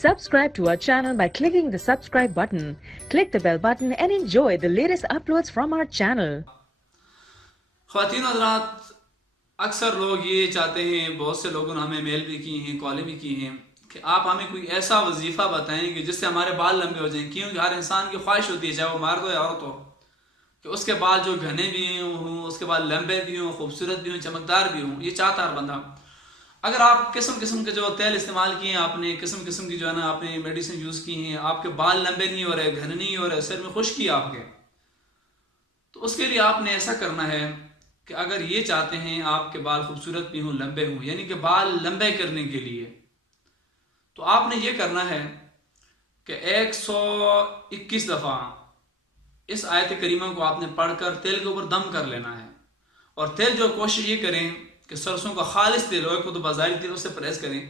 Subscribe to our channel by clicking the subscribe button. Click the bell button and enjoy the latest uploads from our channel. خواتین حضرات، اکثر لوگ یہ چاہتے ہیں، بہت سے لوگوں نے ہمیں میل بھی کی ہیں، کالیں بھی کی ہیں کہ آپ ہمیں کوئی ایسا وظیفہ بتائیں کہ جس سے ہمارے بال لمبے ہو جائیں، کیونکہ ہر انسان کی خواہش ہوتی ہے، چاہے وہ مرد ہو یا عورت ہو، کہ اس کے بال جو گھنے بھی ہوں، اس کے بال لمبے بھی ہوں، خوبصورت بھی ہوں، چمکدار بھی ہوں. یہ چاہتا ہر بندہ. اگر آپ قسم قسم کے جو تیل استعمال کیے ہیں، آپ نے قسم قسم کی جو ہے نا آپ نے میڈیسن یوز کی ہیں، آپ کے بال لمبے نہیں ہو رہے، گھنے نہیں ہو رہے، سر میں خشکی آپ کے، تو اس کے لیے آپ نے ایسا کرنا ہے کہ اگر یہ چاہتے ہیں آپ کے بال خوبصورت بھی ہوں، لمبے ہوں، یعنی کہ بال لمبے کرنے کے لیے، تو آپ نے یہ کرنا ہے کہ 121 دفعہ اس آیت کریمہ کو آپ نے پڑھ کر تیل کے اوپر دم کر لینا ہے. اور تیل جو کوشش یہ کریں کہ سرسوں کا خالص تیل ہو، ایک تو بازاری تیل، اس سے پرہیز کریں،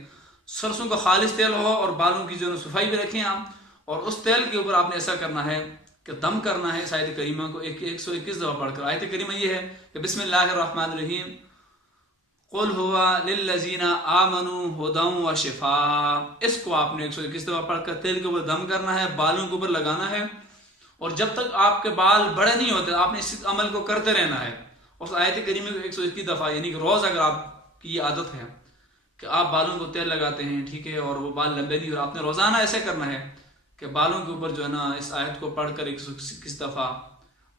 سرسوں کا خالص تیل ہو، اور بالوں کی جو صفائی بھی رکھیں آپ. اور اس تیل کے اوپر آپ نے ایسا کرنا ہے کہ دم کرنا ہے اس آیت کریمہ کو 121 دفعہ پڑھ کر. آیت کریمہ یہ ہے کہ بسم اللہ الرحمن الرحیم قل ہوا للذین آمنوا ھدی و شفاء. اس کو آپ نے 121 دفعہ پڑھ کر تیل کے اوپر دم کرنا ہے، بالوں کے اوپر لگانا ہے، اور جب تک آپ کے بال بڑے نہیں ہوتے آپ نے اس عمل کو کرتے رہنا ہے. اس آیت کریمہ کو 121 دفعہ، یعنی کہ روز اگر آپ کی یہ عادت ہے کہ آپ بالوں کو تیل لگاتے ہیں، ٹھیک ہے، اور وہ بال لمبے نہیں، اور آپ نے روزانہ ایسے کرنا ہے کہ بالوں کے اوپر جو ہے نا اس آیت کو پڑھ کر 121 دفعہ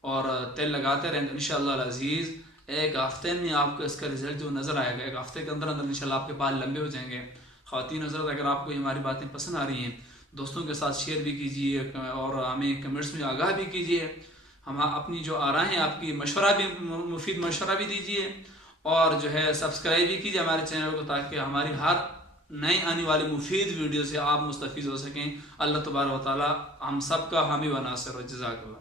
اور تیل لگاتے رہیں، تو انشاءاللہ العزیز ایک ہفتے میں آپ کو اس کا رزلٹ جو نظر آئے گا. ایک ہفتے کے اندر اندر انشاءاللہ آپ کے بال لمبے ہو جائیں گے. خواتین حضرات، اگر آپ کو یہ ہماری باتیں پسند آ رہی ہیں، دوستوں کے ساتھ شیئر بھی کیجیے اور ہمیں کمنٹس میں آگاہ بھی کیجیے. ہم اپنی جو آراء ہیں، آپ کی مشورہ بھی، مفید مشورہ بھی دیجیے، اور جو ہے سبسکرائب بھی کیجیے ہمارے چینل کو، تاکہ ہماری ہر نئی آنے والی مفید ویڈیو سے آپ مستفید ہو سکیں. اللہ تبارک و تعالی ہم سب کا حامی و ناصر و جزاک اللہ.